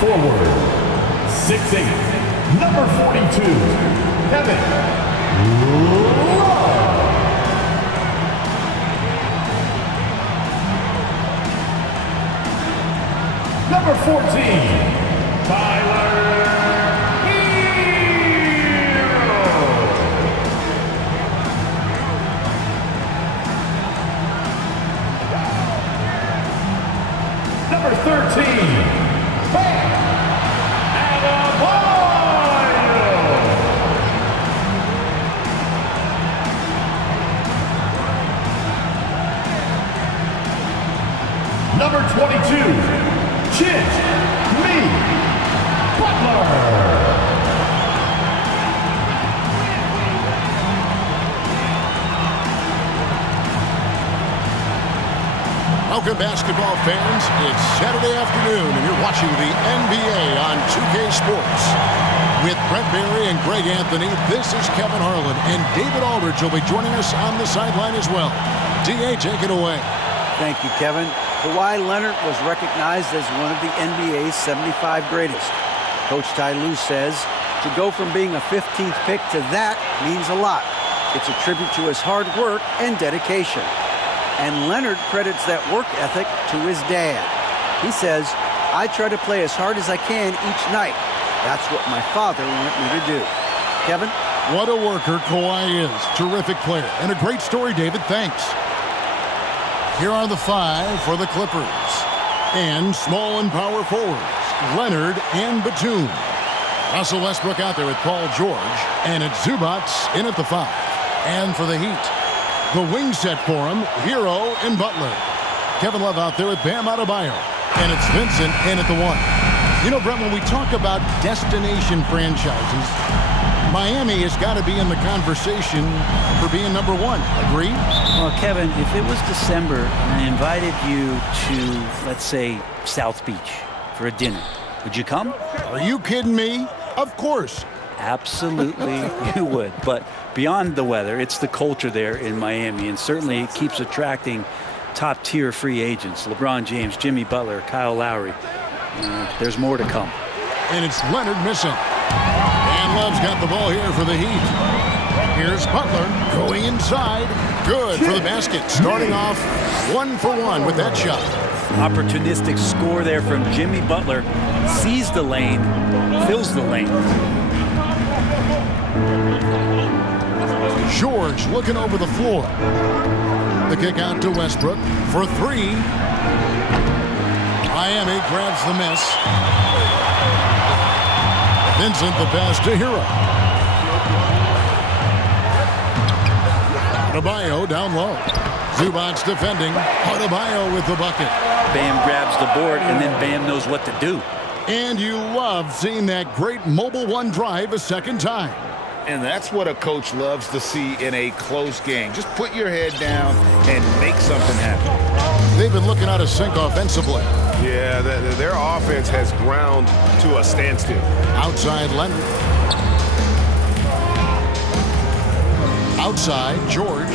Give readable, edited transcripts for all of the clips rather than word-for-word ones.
forward, 6'8", number 42, Kevin Love. Number 14, Tyler Hero. Number 13, Bam Adebayo. Number 22, Jimmy Butler. Welcome, basketball fans. It's Saturday afternoon, and you're watching the NBA on 2K Sports. With Brent Barry and Greg Anthony, this is Kevin Harlan, and David Aldridge will be joining us on the sideline as well. D.A., take it away. Thank you, Kevin. Kawhi Leonard was recognized as one of the NBA's 75 greatest. Coach Ty Lue says to go from being a 15th pick to that means a lot. It's a tribute to his hard work and dedication. And Leonard credits that work ethic to his dad. He says, I try to play as hard as I can each night. That's what my father wanted me to do. Kevin? What a worker Kawhi is. Terrific player. And a great story, David. Thanks. Here are the five for the Clippers. And small and power forwards, Leonard and Batum. Russell Westbrook out there with Paul George. And it's Zubac in at the five. And for the Heat, the wing set for him, Hero and Butler. Kevin Love out there with Bam Adebayo. And it's Vincent in at the one. You know, Brent, when we talk about destination franchises, Miami has got to be in the conversation for being number one. Agree? Well, Kevin, if it was December and I invited you to, let's say, South Beach for a dinner, would you come? Are you kidding me? Of course. Absolutely, you would. But beyond the weather, it's the culture there in Miami, and certainly it keeps attracting top-tier free agents. LeBron James, Jimmy Butler, Kyle Lowry. There's more to come. And it's Leonard missing. And Love's got the ball here for the Heat. Here's Butler going inside. Good for the basket. Starting off 1 for 1 with that shot. Opportunistic score there from Jimmy Butler. Sees the lane, fills the lane. George looking over the floor. The kick out to Westbrook for three. Miami grabs the miss. Vincent the pass to Hero. Adebayo down low. Zubac defending. Adebayo with the bucket. Bam grabs the board, and then Bam knows what to do. And you love seeing that great mobile one drive a second time. And that's what a coach loves to see in a close game. Just put your head down and make something happen. They've been looking out of sync offensively. Yeah, their offense has ground to a standstill. Outside Leonard. Outside George.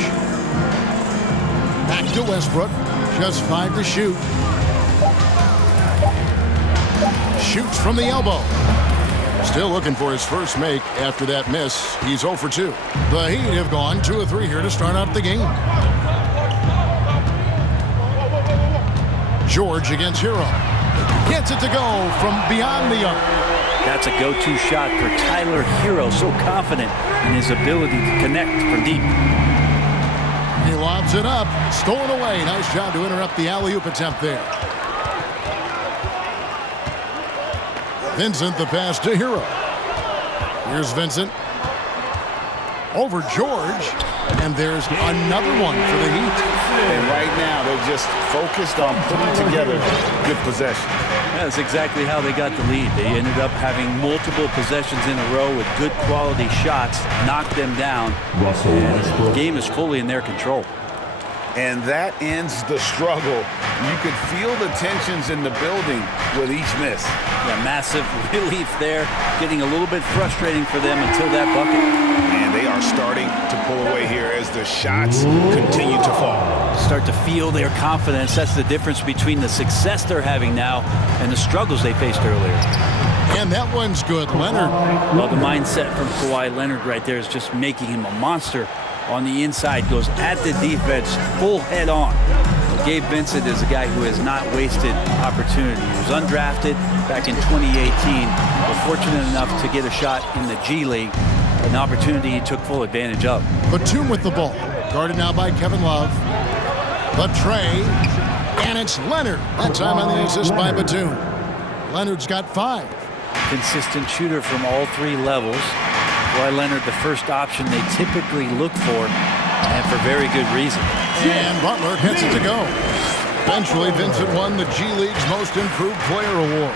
Back to Westbrook. Just 5 to shoot. Shoots from the elbow. Still looking for his first make after that miss. He's 0 for 2. The Heat have gone 2 of 3 here to start out the game. George against Hero. Gets it to go from beyond the arc. That's a go-to shot for Tyler Hero. So confident in his ability to connect from deep. He lobs it up. Stolen away. Nice job to interrupt the alley-oop attempt there. Vincent the pass to Hero. Here's Vincent. Over George. And there's another one for the Heat. And right now, they're just focused on putting together good possession. That's exactly how they got the lead. They ended up having multiple possessions in a row with good quality shots, knocked them down. And the game is fully in their control. And that ends the struggle. You could feel the tensions in the building with each miss. Yeah, massive relief there. Getting a little bit frustrating for them until that bucket. And they are starting to pull away here as the shots continue to fall. start to feel their confidence. That's the difference between the success they're having now and the struggles they faced earlier. And that one's good. Leonard. Well, the mindset from Kawhi Leonard right there is just making him a monster on the inside. Goes at the defense full head on. Gabe Vincent is a guy who has not wasted opportunity. He was undrafted back in 2018, but fortunate enough to get a shot in the G League, an opportunity he took full advantage of. Batum with the ball. Guarded now by Kevin Love. The tray. And it's Leonard. That time on the assist by Batum. Leonard's got 5. Consistent shooter from all 3 levels. Kawhi Leonard, the first option they typically look for, and for very good reason. And Butler gets it to go. Eventually, Vincent won the G League's Most Improved Player Award.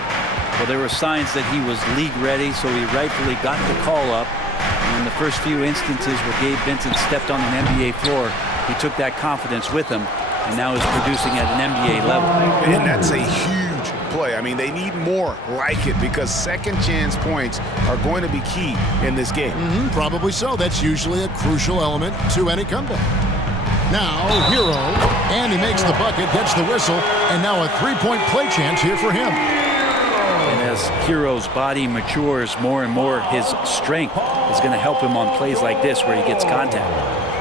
Well, there were signs that he was league ready, so he rightfully got the call up. And in the first few instances where Gabe Vincent stepped on an NBA floor, he took that confidence with him, and now is producing at an NBA level. And that's a huge play. I mean, they need more like it because second chance points are going to be key in this game. Probably so. That's usually a crucial element to any comeback. Now, Hero, and he makes the bucket, gets the whistle, and now a 3-point play chance here for him. And as Hero's body matures more and more, his strength is going to help him on plays like this where he gets contact.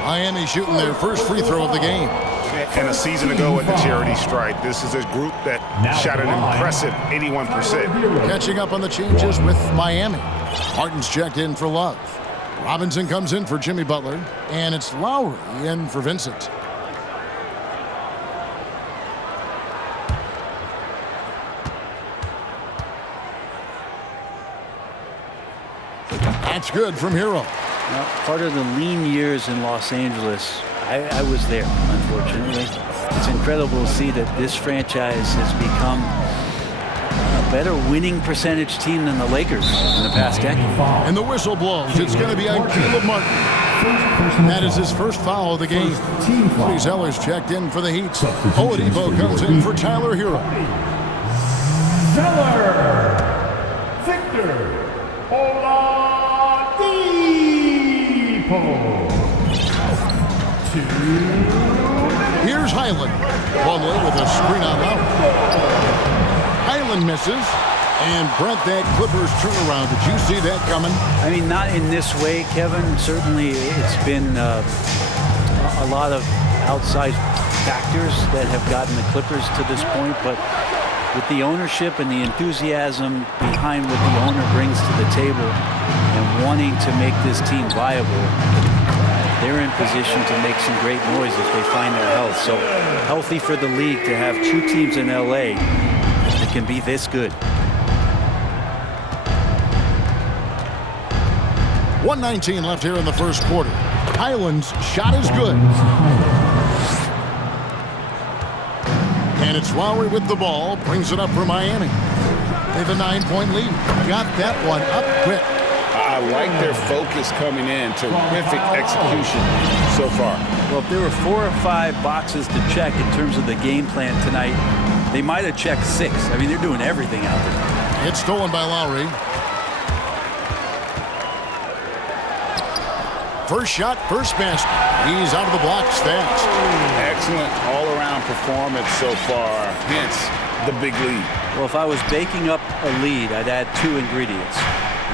Miami shooting their first free throw of the game. And a season ago at the charity stripe, this is a group that shot an impressive 81%. Catching up on the changes with Miami. Martin's checked in for Love. Robinson comes in for Jimmy Butler, and it's Lowry in for Vincent. That's good from Hero. Now, part of the lean years in Los Angeles, I was there, unfortunately. It's incredible to see that this franchise has become a better winning percentage team than the Lakers in the past decade. And the whistle blows. It's going to be on Caleb Martin. That is his first foul of the game. Cody Zeller's checked in for the Heat. Oladipo comes in for Tyler Hero. Zeller. Victor Oladipo. Here's Highland. Plumlee with a screen on Lowry. Highland misses. And Brent, that Clippers turnaround. Did you see that coming? I mean, not in this way, Kevin. Certainly, it's been a lot of outside factors that have gotten the Clippers to this point. But with the ownership and the enthusiasm behind what the owner brings to the table and wanting to make this team viable, they're in position to make some great noise if they find their health. So healthy for the league to have 2 teams in LA that can be this good. 1:19 left here in the first quarter. Highland's shot is good. And it's Lowry with the ball. Brings it up for Miami. They have a 9-point lead. Got that one up quick. I like their focus coming in. Terrific execution so far. Well, if there were 4 or 5 boxes to check in terms of the game plan tonight, they might have checked 6. I mean, they're doing everything out there. It's stolen by Lowry. First shot, first basket. He's out of the blocks fast. Excellent all-around performance so far, hence the big lead. Well, if I was baking up a lead, I'd add 2 ingredients.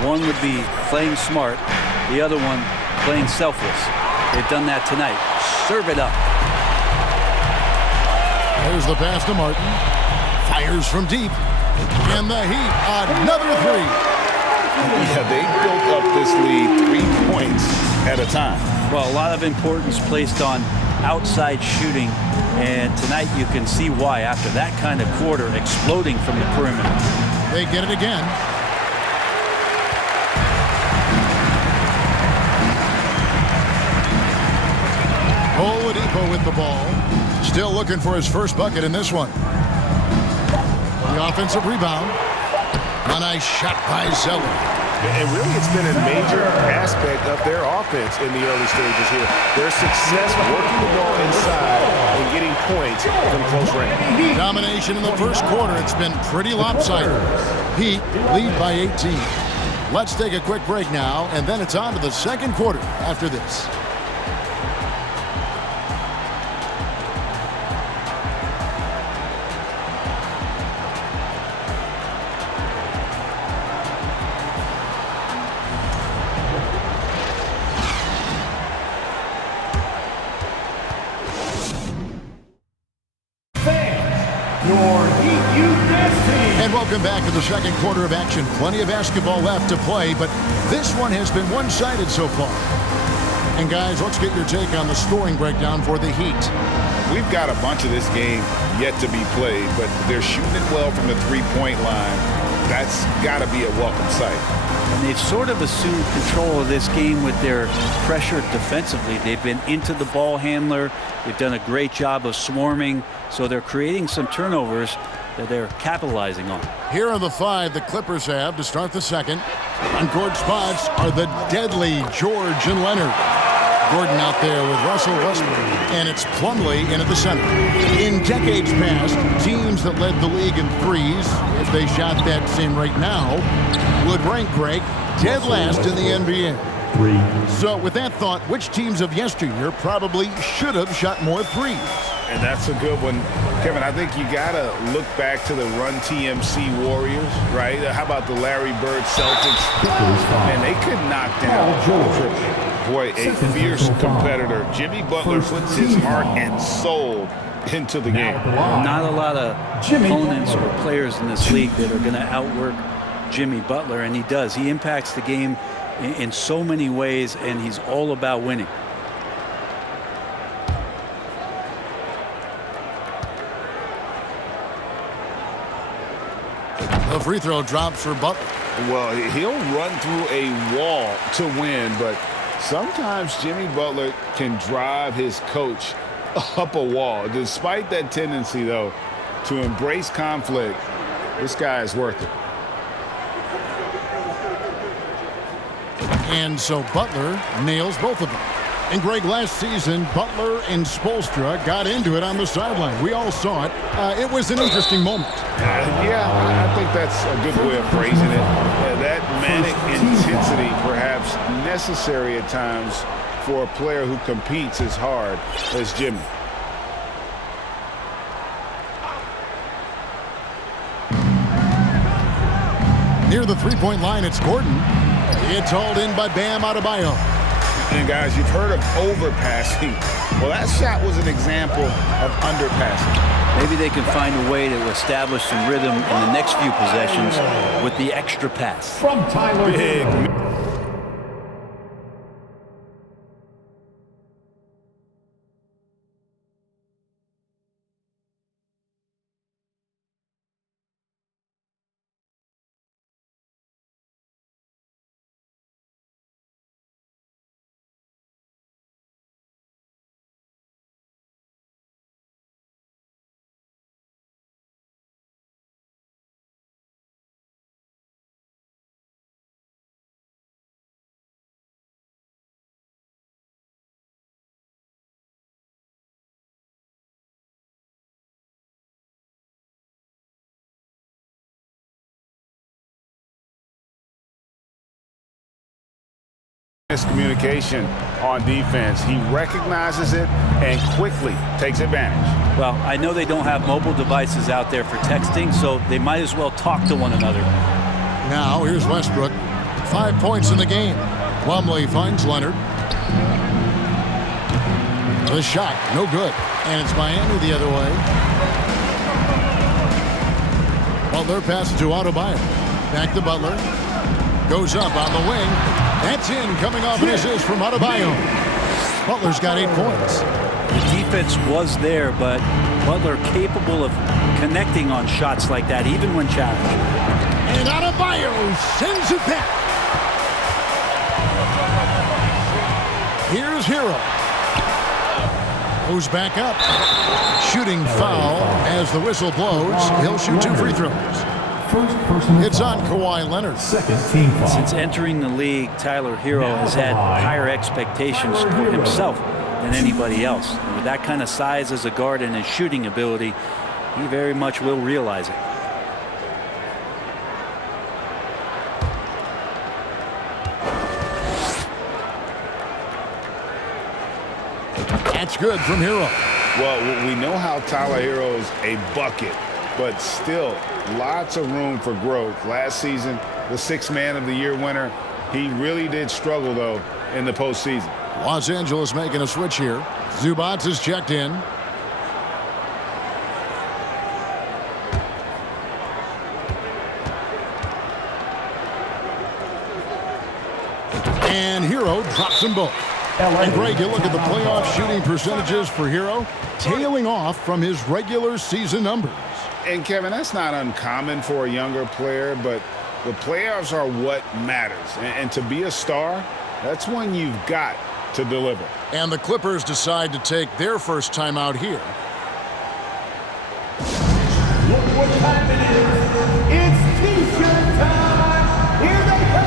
One would be playing smart. The other one, playing selfless. They've done that tonight. Serve it up. There's the pass to Martin. Fires from deep. And the Heat, another 3. Yeah, they built up this lead 3 points at a time. Well, a lot of importance placed on outside shooting, and tonight you can see why after that kind of quarter exploding from the perimeter. They get it again. Oladipo with the ball. Still looking for his first bucket in this one. The offensive rebound. A nice shot by Zeller. And really, it's been a major aspect of their offense in the early stages here. Their success working the ball inside and getting points from close range. Domination in the first quarter. It's been pretty lopsided. Heat lead by 18. Let's take a quick break now, and then it's on to the second quarter after this. your Heat U.S. team. And welcome back to the second quarter of action. Plenty of basketball left to play, but this one has been one-sided so far. And guys, let's get your take on the scoring breakdown for the Heat. We've got a bunch of this game yet to be played, but they're shooting it well from the three-point line. That's got to be a welcome sight. And they've sort of assumed control of this game with their pressure defensively. They've been into the ball handler. They've done a great job of swarming. So they're creating some turnovers that they're capitalizing on. Here are the 5 the Clippers have to start the second. On court spots are the deadly George and Leonard. Gordon out there with Russell Westbrook, and it's Plumlee in at the center. In decades past, teams that led the league in threes, if they shot that same rate now, would rank Greg dead last in the NBA. 3. So with that thought, which teams of yesteryear probably should have shot more threes? And that's a good one. Kevin, I think you got to look back to the Run TMC Warriors, right? How about the Larry Bird Celtics? And they could knock down boy, a fierce competitor. Jimmy Butler puts his heart and soul into the game. Not a lot of opponents or players in this league that are going to outwork Jimmy Butler, and he does. He impacts the game in so many ways, and he's all about winning. The free throw drops for Butler. Well, he'll run through a wall to win, but sometimes Jimmy Butler can drive his coach up a wall. Despite that tendency, though, to embrace conflict, this guy is worth it. And so Butler nails both of them. And Greg, last season, Butler and Spoelstra got into it on the sideline. We all saw it. It was an interesting moment. Yeah, I think that's a good way of phrasing it. That manic intensity, perhaps necessary at times for a player who competes as hard as Jimmy. Near the three-point line, it's Gordon. It's hauled in by Bam Adebayo. And guys, you've heard of overpassing. Well, that shot was an example of underpassing. Maybe they can find a way to establish some rhythm in the next few possessions with the extra pass. From Tyler Big. Miscommunication on defense. He recognizes it and quickly takes advantage. Well, I know they don't have mobile devices out there for texting, so they might as well talk to one another. Now, here's Westbrook. 5 points in the game. Plumlee finds Leonard. The shot, no good. And it's Miami the other way. Butler passes to Adebayo. Back to Butler. Goes up on the wing. That's in, coming off an assist from Adebayo. Butler's got 8 points. The defense was there, but Butler capable of connecting on shots like that, even when challenged. And Adebayo sends it back. Here's Hero. Goes back up. Shooting foul as the whistle blows. He'll shoot 2 free throws. It's on Kawhi Leonard. Second team foul. Since entering the league, Tyler Hero has had higher expectations for himself than anybody else. And with that kind of size as a guard and his shooting ability, he very much will realize it. That's good from Hero. Well, we know how Tyler Hero's a bucket, but still lots of room for growth. Last season, the 6th Man of the Year winner, he really did struggle, though, in the postseason. Los Angeles making a switch here. Zubac is checked in. And Hero drops them both. And Greg, you look at the playoff shooting percentages for Hero, tailing off from his regular season numbers. And Kevin, that's not uncommon for a younger player, but the playoffs are what matters. And to be a star, that's when you've got to deliver. And the Clippers decide to take their first time out here. Look what time it is. It's T-shirt time. Here they come.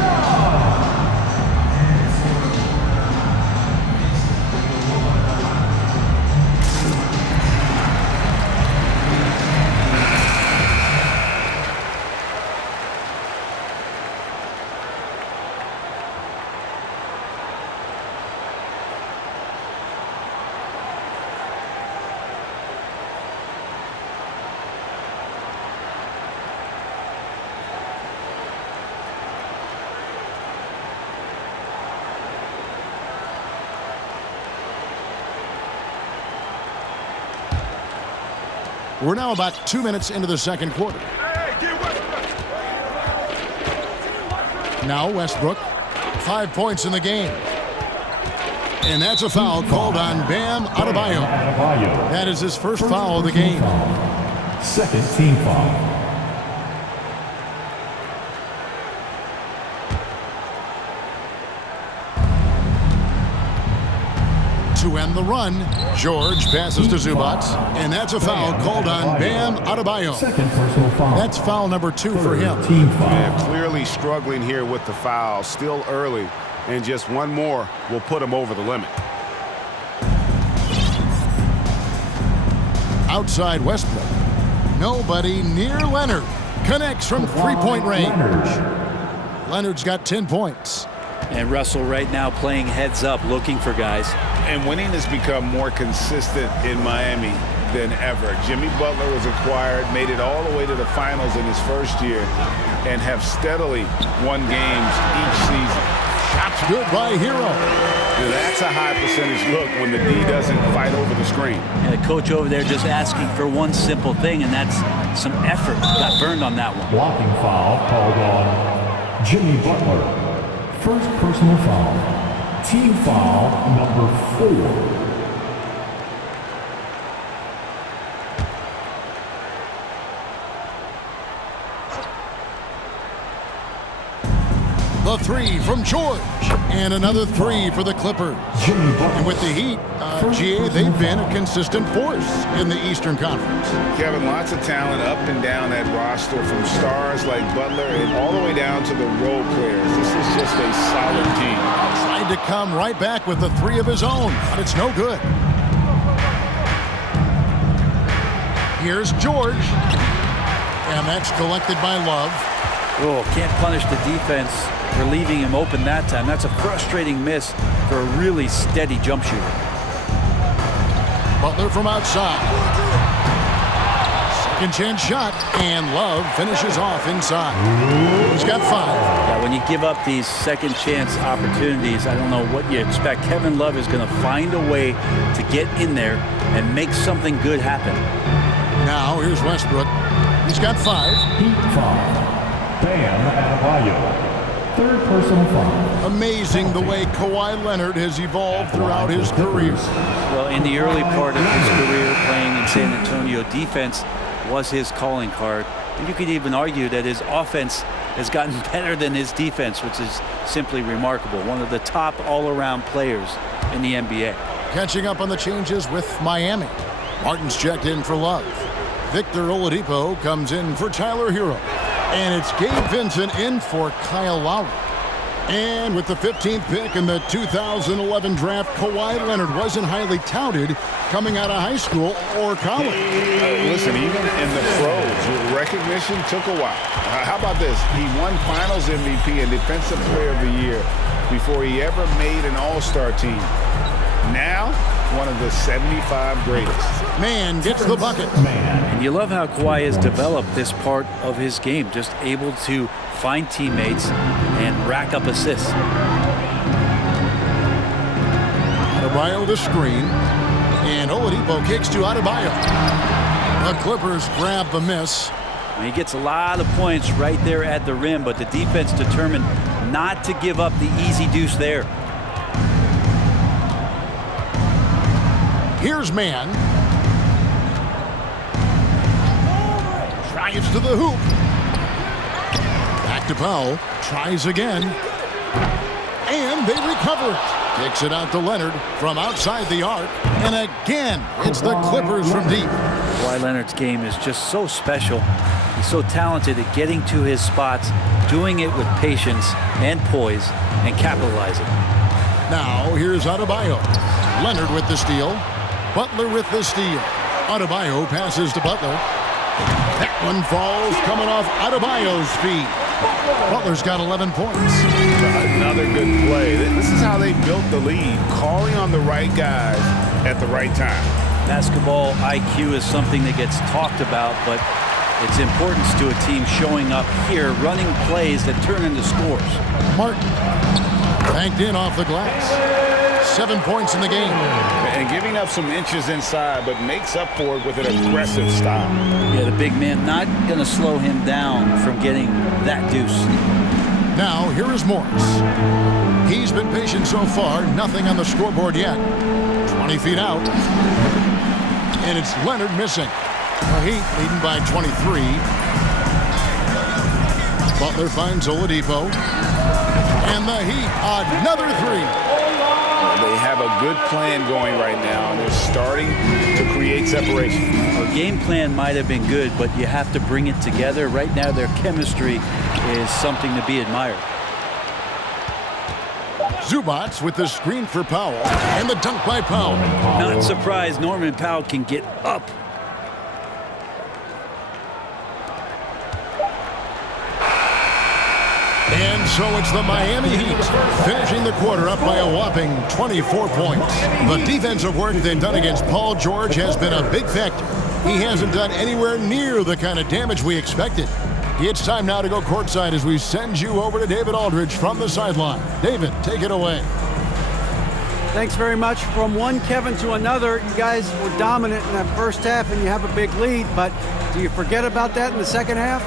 We're now about 2 minutes into the second quarter. Now Westbrook, 5 points in the game. And that's a foul called on Bam Adebayo. That is his first foul of the game. Second team foul. To end the run, George passes to Zubac, and that's a foul called on Bam Adebayo. Second personal foul. That's foul number 2 for him. Team foul. Yeah, clearly struggling here with the foul. Still early, and just one more will put him over the limit. Outside Westbrook. Nobody near Leonard. Connects from three-point range. Leonard's got 10 points. And Russell right now playing heads up, looking for guys. And winning has become more consistent in Miami than ever. Jimmy Butler was acquired, made it all the way to the finals in his first year, and have steadily won games each season. Shots good by Hero. That's a high percentage look when the D doesn't fight over the screen. And the coach over there just asking for one simple thing, and that's some effort. Got burned on that one. Blocking foul called on Jimmy Butler. First personal foul. Team foul number 4. The 3 from George. And another 3 for the Clippers. And with the Heat, GA, they've been a consistent force in the Eastern Conference. Kevin, lots of talent up and down that roster, from stars like Butler and all the way down to the role players. This is just a solid team. Tried to come right back with the 3 of his own, but it's no good. Here's George. And that's collected by Love. Oh, can't punish the defense for leaving him open that time. That's a frustrating miss for a really steady jump shooter. Butler from outside. Second chance shot, and Love finishes off inside. He's got 5. Yeah, when you give up these second chance opportunities, I don't know what you expect. Kevin Love is going to find a way to get in there and make something good happen. Now here's Westbrook. He's got 5. Heat foul. Bam Adebayo. Third personal foul. Amazing the way Kawhi Leonard has evolved throughout his career. Well, in the early part of his career playing in San Antonio, defense was his calling card. And you could even argue that his offense has gotten better than his defense, which is simply remarkable. One of the top all-around players in the NBA. Catching up on the changes with Miami. Martin's checked in for Love. Victor Oladipo comes in for Tyler Hero. And it's Gabe Vincent in for Kyle Lowry. And with the 15th pick in the 2011 draft, Kawhi Leonard wasn't highly touted coming out of high school or college. Listen, even in the pros, recognition took a while. How about this? He won Finals MVP and Defensive Player of the Year before he ever made an All-Star team. Now, one of the 75 greatest. Man gets the bucket. And you love how Kawhi has developed this part of his game, just able to find teammates and rack up assists. Adebayo the screen, and Oladipo kicks to Adebayo. The Clippers grab the miss. He gets a lot of points right there at the rim, but the defense determined not to give up the easy deuce there. Here's Mann. Drives to the hoop. Back to Powell. Tries again. And they recover it. Kicks it out to Leonard from outside the arc. And again, it's the Clippers from deep. Kawhi Leonard's game is just so special. He's so talented at getting to his spots, doing it with patience and poise, and capitalizing. Now, here's Adebayo. Leonard with the steal. Butler with the steal. Adebayo passes to Butler. That one falls coming off Adebayo's feet. Butler's got 11 points. Another good play. This is how they built the lead, calling on the right guys at the right time. Basketball IQ is something that gets talked about, but its importance to a team showing up here, running plays that turn into scores. Martin banked in off the glass. 7 points in the game. And giving up some inches inside, but makes up for it with an aggressive style. Yeah, the big man not going to slow him down from getting that deuce. Now, here is Morris. He's been patient so far. Nothing on the scoreboard yet. 20 feet out. And it's Leonard missing. The Heat leading by 23. Butler finds Oladipo. And the Heat, another three. They have a good plan going right now, and they're starting to create separation. A game plan might have been good, but you have to bring it together. Right now, their chemistry is something to be admired. Zubac with the screen for Powell, and the dunk by Powell. Not surprised Norman Powell can get up. And so it's the Miami Heat finishing the quarter up by a whopping 24 points. The defensive work they've done against Paul George has been a big factor. He hasn't done anywhere near the kind of damage we expected. It's time now to go courtside as we send you over to David Aldridge from the sideline. David, take it away. Thanks very much. From one Kevin to another, you guys were dominant in that first half and you have a big lead, but do you forget about that in the second half?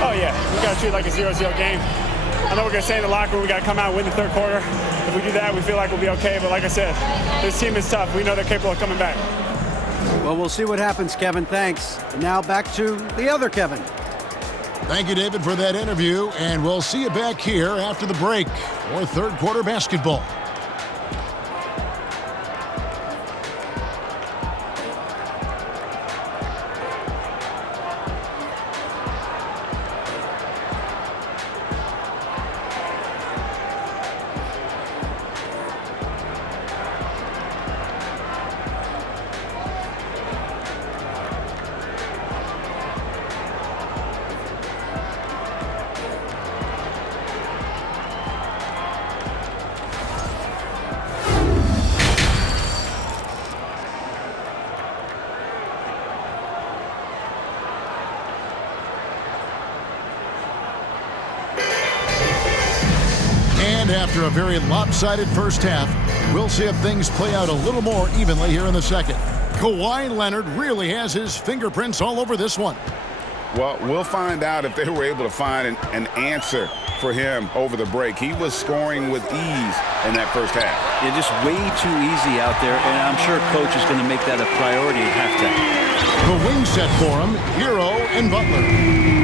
Oh, yeah. We got to treat it like a 0-0 game. I know we're going to stay in the locker room. We got to come out and win the third quarter. If we do that, we feel like we'll be okay. But like I said, this team is tough. We know they're capable of coming back. Well, we'll see what happens, Kevin. Thanks. And now back to the other Kevin. Thank you, David, for that interview. And we'll see you back here after the break for third quarter basketball. After a very lopsided first half, we'll see if things play out a little more evenly here in the second. Kawhi Leonard really has his fingerprints all over this one. Well, we'll find out if they were able to find an answer for him over the break. He was scoring with ease in that first half. Yeah, just way too easy out there, and I'm sure coach is going to make that a priority at halftime. The wing set for him, Hero and Butler.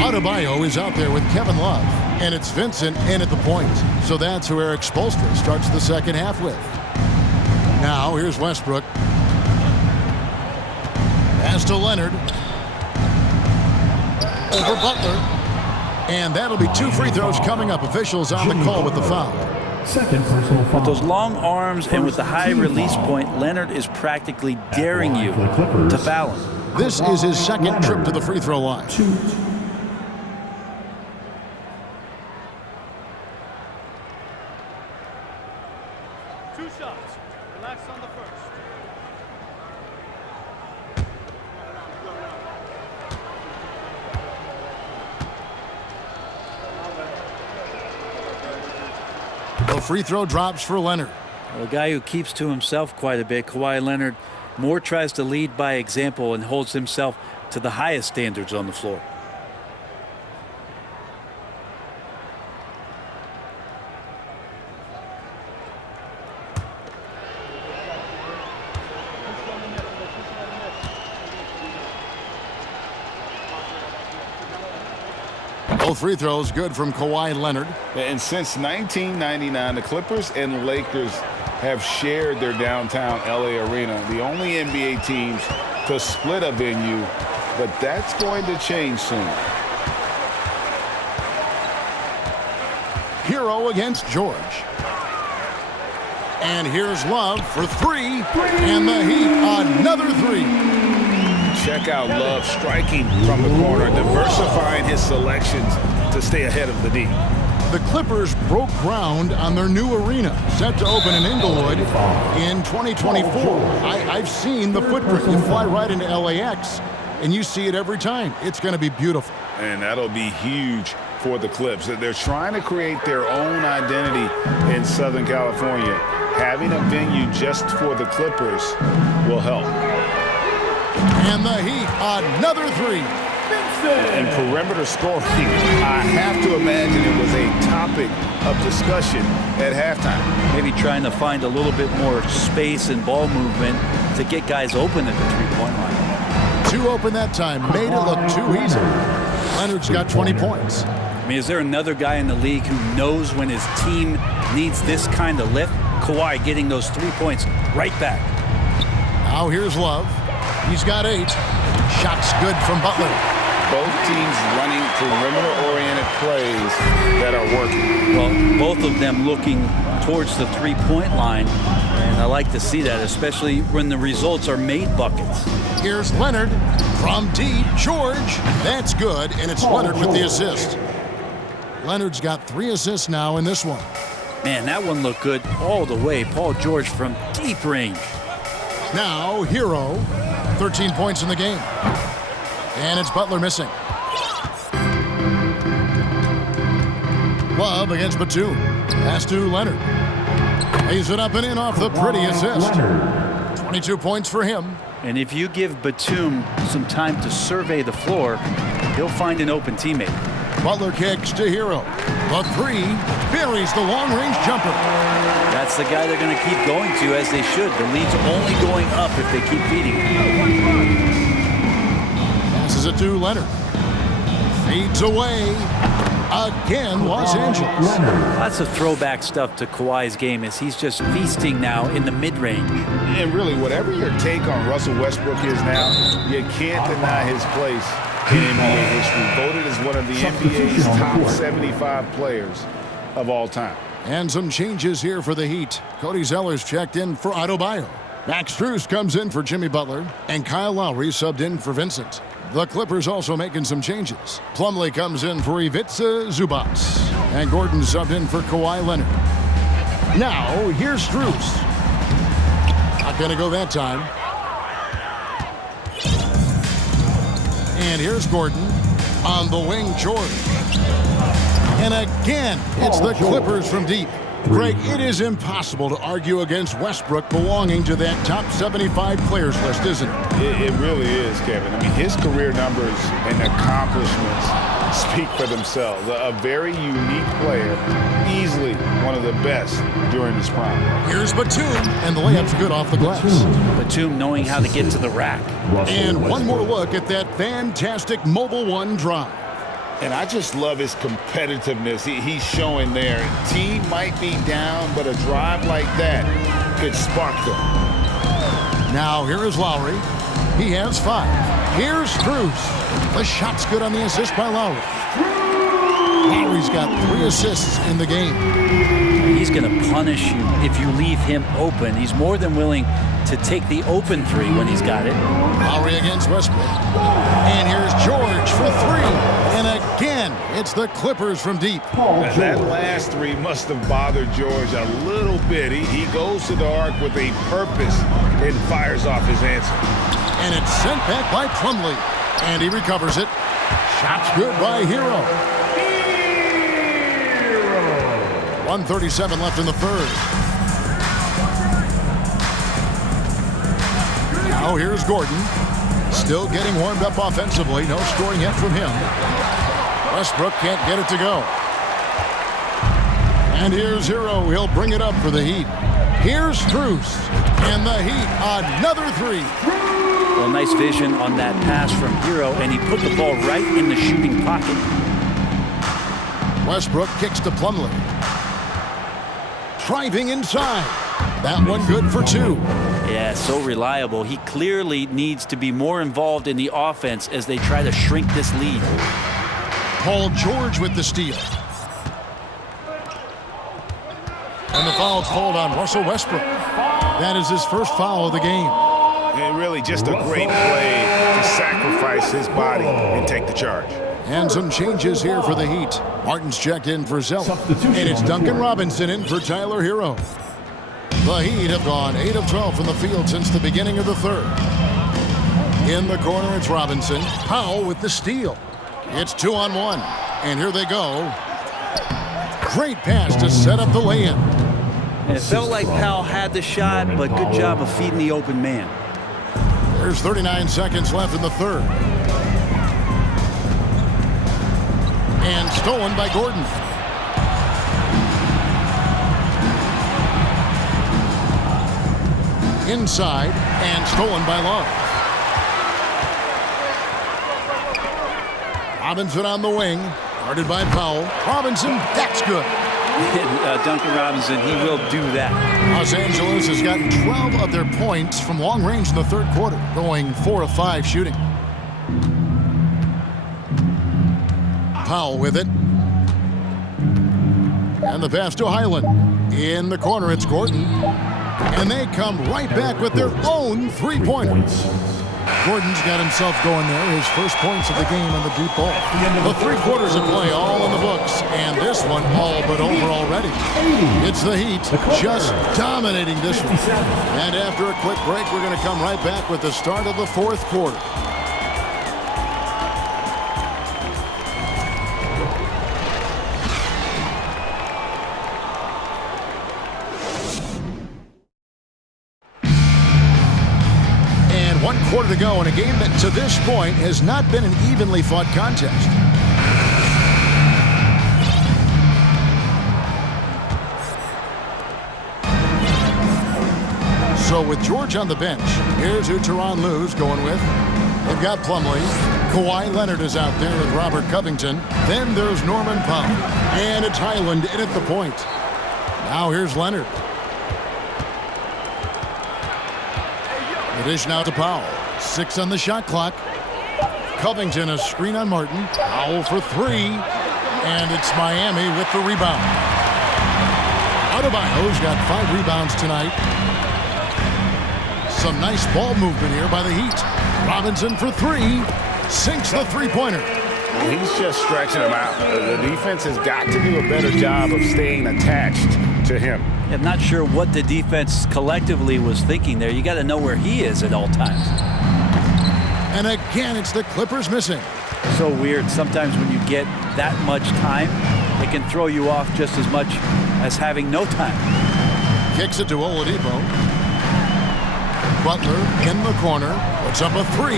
Adebayo is out there with Kevin Love, and it's Vincent in at the point. So that's who Eric Spoelstra starts the second half with. Now here's Westbrook. Pass to Leonard. Over Butler. And that'll be 2 free throws coming up. Officials on the call with the foul. Second personal foul. With those long arms and with the high release point, Leonard is practically daring you to foul him. This is his second trip to the free throw line. 2 shots. Relax on the first. The free throw drops for Leonard. A guy who keeps to himself quite a bit, Kawhi Leonard, more tries to lead by example and holds himself to the highest standards on the floor. Both free throws good from Kawhi Leonard. And since 1999, the Clippers and Lakers have shared their downtown LA arena, the only NBA teams to split a venue, but that's going to change soon. Hero against George. And here's Love for three. And the Heat, another three. Check out Love striking from the corner, diversifying his selections to stay ahead of the D. The Clippers broke ground on their new arena, set to open in Inglewood in 2024. I've seen the footprint. You fly right into LAX, and you see it every time. It's going to be beautiful. And that'll be huge for the Clips. They're trying to create their own identity in Southern California. Having a venue just for the Clippers will help. And the Heat, another three. And perimeter scoring, I have to imagine it was a topic of discussion at halftime. Maybe trying to find a little bit more space and ball movement to get guys open at the three-point line. Too open that time, made it look too easy. Leonard's got 20 points. I mean, is there another guy in the league who knows when his team needs this kind of lift? Kawhi getting those 3 points right back. Now here's Love. He's got 8. Shots good from Butler. Both teams running perimeter-oriented plays that are working. Well, both of them looking towards the three-point line, and I like to see that, especially when the results are made buckets. Here's Leonard from deep. George, that's good, and it's Leonard with the assist. Leonard's got 3 assists now in this one. Man, that one looked good all the way. Paul George from deep range. Now, Hero, 13 points in the game. And it's Butler missing. Love against Batum. Pass to Leonard. Lays it up and in off the pretty assist. 22 points for him. And if you give Batum some time to survey the floor, he'll find an open teammate. Butler kicks to Hero. The three buries the long-range jumper. That's the guy they're going to keep going to, as they should. The lead's only going up if they keep feeding him. Passes it to Leonard. Fades away. Again, Los Angeles. Lots of throwback stuff to Kawhi's game as he's just feasting now in the mid-range. And really, whatever your take on Russell Westbrook is now, you can't deny his place in NBA history. Voted as one of the NBA's top 75 players of all time. And some changes here for the Heat. Cody Zeller's checked in for Adebayo. Max Strus comes in for Jimmy Butler. And Kyle Lowry subbed in for Vincent. The Clippers also making some changes. Plumlee comes in for Ivica Zubac. And Gordon subbed in for Kawhi Leonard. Now, here's Strus. Not going to go that time. And here's Gordon. On the wing, George. And again, it's the Clippers from deep. Greg, it is impossible to argue against Westbrook belonging to that top 75 players list, isn't it? It really is, Kevin. I mean, his career numbers and accomplishments speak for themselves. A very unique player, easily one of the best during his prime. Here's Batum, and the layup's good off the glass. Batum knowing how to get to the rack. And one more look at that fantastic Mobile One drive. And I just love his competitiveness he's showing there. Team might be down, but a drive like that could spark them. Now here is Lowry. He has 5. Here's Strus. The shot's good on the assist by Lowry. Lowry's got 3 assists in the game. He's going to punish you if you leave him open. He's more than willing to take the open 3 when he's got it. Lowry against Westbrook. And here's George for 3. And again, it's the Clippers from deep. That last 3 must have bothered George a little bit. He goes to the arc with a purpose and fires off his answer. And it's sent back by Plumlee. And he recovers it. Shot's good by Hero. 1:37 left in the third. Now here's Gordon. Still getting warmed up offensively. No scoring yet from him. Westbrook can't get it to go. And here's Hero. He'll bring it up for the Heat. Here's Strus. And the Heat, another 3. Well, nice vision on that pass from Hero, and he put the ball right in the shooting pocket. Westbrook kicks to Plumlee. Driving inside. That one good for 2. Yeah, so reliable. He clearly needs to be more involved in the offense as they try to shrink this lead. Paul George with the steal. And the foul called on Russell Westbrook. That is his first foul of the game. And really just a great play to sacrifice his body and take the charge. And some changes here for the Heat. Martin's checked in for Zelf. And it's Duncan Robinson in for Tyler Hero. The Heat have gone 8 of 12 from the field since the beginning of the third. In the corner, it's Robinson. Powell with the steal. It's 2-on-1. And here they go. Great pass to set up the lay-in. It felt like Powell had the shot, but good job of feeding the open man. There's 39 seconds left in the third. And stolen by Gordon. Inside and stolen by Love. Robinson on the wing, guarded by Powell. Robinson, that's good. Duncan Robinson, he will do that. Los Angeles has gotten 12 of their points from long range in the third quarter, going 4 of 5 shooting. Powell with it. And the pass to Highland. In the corner, it's Gordon. And they come right back with their own three-pointers. Gordon's got himself going there, his first points of the game on the deep ball. The 3 quarters of play all in the books, and this one all but over already. It's the Heat just dominating this one. And after a quick break, we're going to come right back with the start of the fourth quarter. Quarter to go in a game that to this point has not been an evenly fought contest. So with George on the bench, here's who Tyronn Lue's going with. They've got Plumlee. Kawhi Leonard is out there with Robert Covington. Then there's Norman Powell. And it's Highland in at the point. Now here's Leonard. The dish now to Powell. 6 on the shot clock. Covington a screen on Martin. Powell for 3. And it's Miami with the rebound. Adebayo's got 5 rebounds tonight. Some nice ball movement here by the Heat. Robinson for 3. Sinks the three-pointer. He's just stretching him out. The defense has got to do a better job of staying attached to him. I'm not sure what the defense collectively was thinking there. You got to know where he is at all times. And again, it's the Clippers missing. So weird. Sometimes when you get that much time, it can throw you off just as much as having no time. Kicks it to Oladipo. Butler in the corner. Puts up a 3.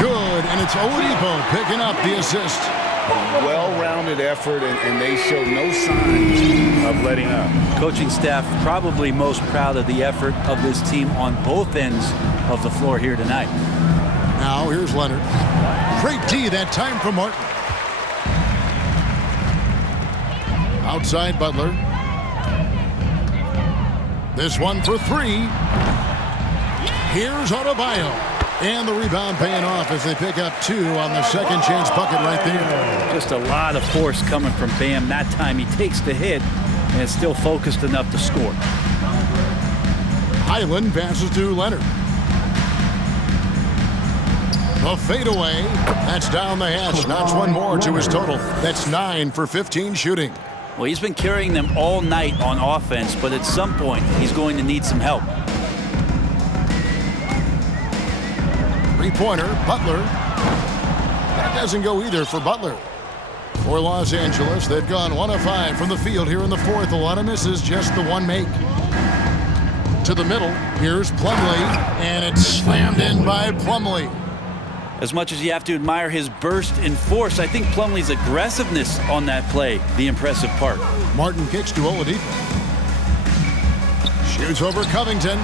Good. And it's Oladipo picking up the assist. Well-rounded effort, and they show no signs of letting up. Coaching staff probably most proud of the effort of this team on both ends of the floor here tonight. Now here's Leonard. Great D that time from Martin. Outside Butler. This one for 3. Here's Adebayo. And the rebound paying off as they pick up 2 on the second chance bucket right there. Just a lot of force coming from Bam. That time he takes the hit and is still focused enough to score. Highland passes to Leonard. The fadeaway. That's down the hatch. Notch one more to his total. That's 9 for 15 shooting. Well, he's been carrying them all night on offense, but at some point he's going to need some help. Three-pointer, Butler. That doesn't go either for Butler. For Los Angeles, they've gone 1 of 5 from the field here in the fourth. A lot of misses, just the one make. To the middle, here's Plumlee, and it's slammed in by Plumlee. As much as you have to admire his burst in force, I think Plumlee's aggressiveness on that play, the impressive part. Martin kicks to Oladipo. Shoots over Covington.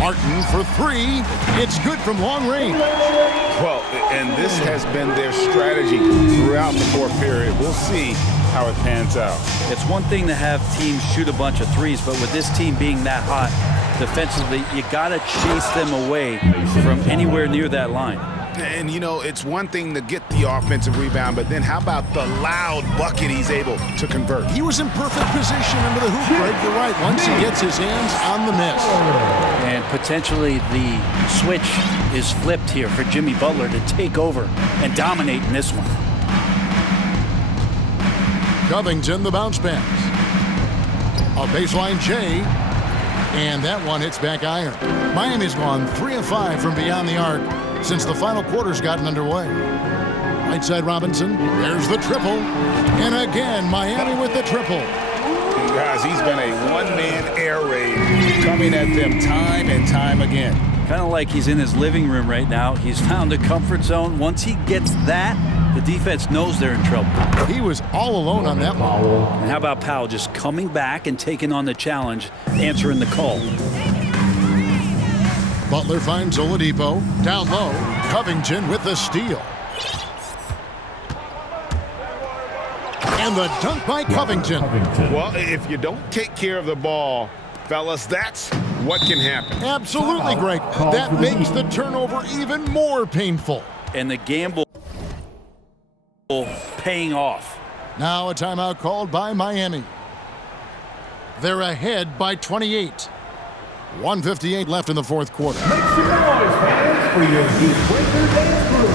Martin for 3. It's good from long range. Well, and this has been their strategy throughout the fourth period. We'll see how it pans out. It's one thing to have teams shoot a bunch of threes, but with this team being that hot defensively, you got to chase them away from anywhere near that line. And, you know, it's one thing to get the offensive rebound, but then how about the loud bucket he's able to convert? He was in perfect position under the hoop, Greg. You're right. Once he gets his hands on the miss. And potentially the switch is flipped here for Jimmy Butler to take over and dominate in this one. Covington, the bounce pass. A baseline J. And that one hits back iron. Miami's gone 3 of 5 from beyond the arc since the final quarter's gotten underway. Right side Robinson. There's the triple. And again, Miami with the triple. Guys, he's been a one-man air raid coming at them time and time again. Kind of like he's in his living room right now. He's found a comfort zone. Once he gets that, the defense knows they're in trouble. He was all alone on that one. And how about Powell just coming back and taking on the challenge, answering the call. Butler finds Oladipo. Down low, Covington with the steal. And the dunk by Covington. Well, if you don't take care of the ball, fellas, that's what can happen. Absolutely, Greg. That makes the turnover even more painful. And the gamble paying off. Now a timeout called by Miami. They're ahead by 28. 1:58 left in the fourth quarter. Make some noise, fans, for your Heat Breaker dance crew.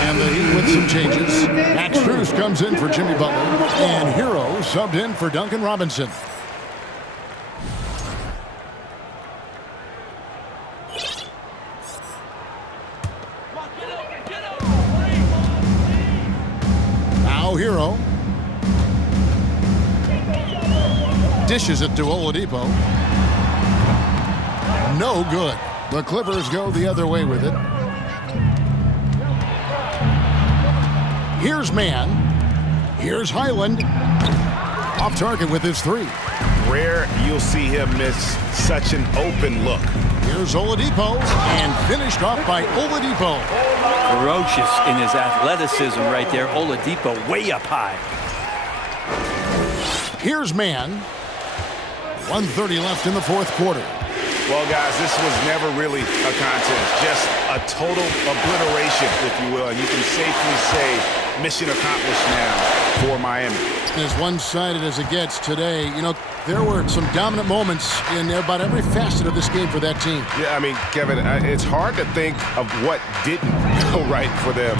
And the Heat with some changes. Max Strus comes in for Jimmy Butler. And Hero subbed in for Duncan Robinson. Now Hero. Dishes it to Oladipo. No good. The Clippers go the other way with it. Here's Mann. Here's Highland. Off target with his three. Rare you'll see him miss such an open look. Here's Oladipo. And finished off by Oladipo. Ferocious in his athleticism right there. Oladipo way up high. Here's Mann. 1:30 left in the fourth quarter. Well, guys, this was never really a contest. Just a total obliteration, if you will. And you can safely say mission accomplished now for Miami. As one-sided as it gets today, you know, there were some dominant moments in about every facet of this game for that team. Yeah, I mean, Kevin, it's hard to think of what didn't go right for them.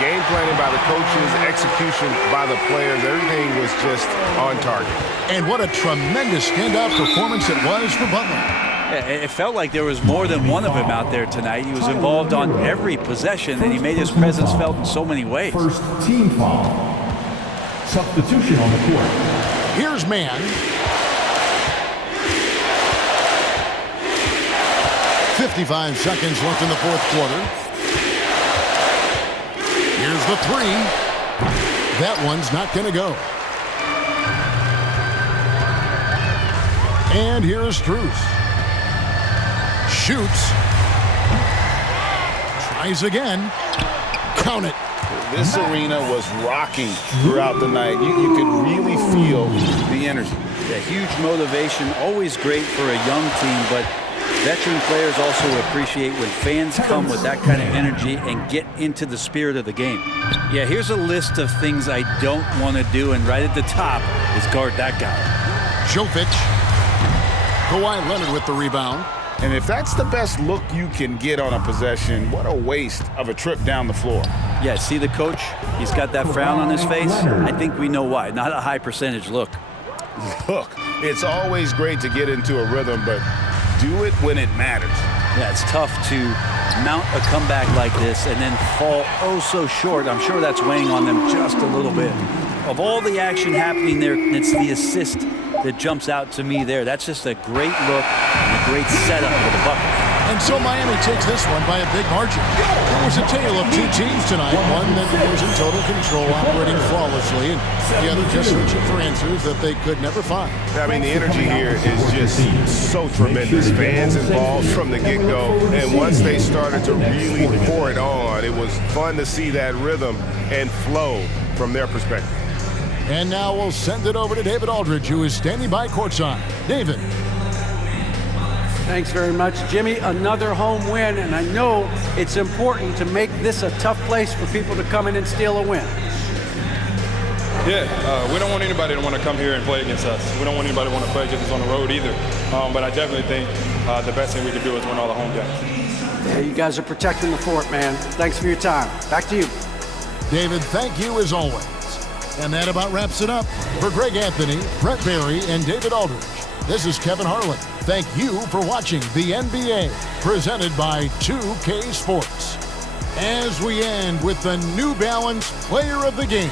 Game planning by the coaches, execution by the players, everything was just on target. And what a tremendous standout performance it was for Butler. It felt like there was more than one of him out there tonight. He was involved on every possession, and he made his presence felt in so many ways. First team foul. Substitution on the court. Here's Mann. 55 seconds left in the fourth quarter. Here's the three. That one's not going to go. And here's Strus. Shoots. Tries again. Count it. This arena was rocking throughout the night. You could really feel the energy. Yeah, huge motivation, always great for a young team, but veteran players also appreciate when fans come with that kind of energy and get into the spirit of the game. Yeah, here's a list of things I don't want to do, and right at the top is guard that guy. Jokic. Kawhi Leonard with the rebound. And if that's the best look you can get on a possession, what a waste of a trip down the floor. Yeah, see the coach? He's got that frown on his face. I think we know why. Not a high percentage look. Look, it's always great to get into a rhythm, but do it when it matters. Yeah, it's tough to mount a comeback like this and then fall oh so short. I'm sure that's weighing on them just a little bit. Of all the action happening there, it's the assist that jumps out to me there. That's just a great look and a great setup for the Buckets. And so Miami takes this one by a big margin. It was a tale of two teams tonight, one that was in total control, operating flawlessly, and the other just searching for answers that they could never find. I mean, the energy here is just so tremendous. Fans involved from the get-go, and once they started to really pour it on, it was fun to see that rhythm and flow from their perspective. And now we'll send it over to David Aldridge, who is standing by courtside. David. Thanks very much, Jimmy. Another home win, and I know it's important to make this a tough place for people to come in and steal a win. Yeah, we don't want anybody to want to come here and play against us. We don't want anybody to want to play against us on the road either. But I definitely think the best thing we can do is win all the home games. Yeah, you guys are protecting the fort, man. Thanks for your time. Back to you. David, thank you as always. And that about wraps it up. For Greg Anthony, Brett Barry, and David Aldridge, this is Kevin Harlan. Thank you for watching the NBA, presented by 2K Sports. As we end with the New Balance Player of the Game,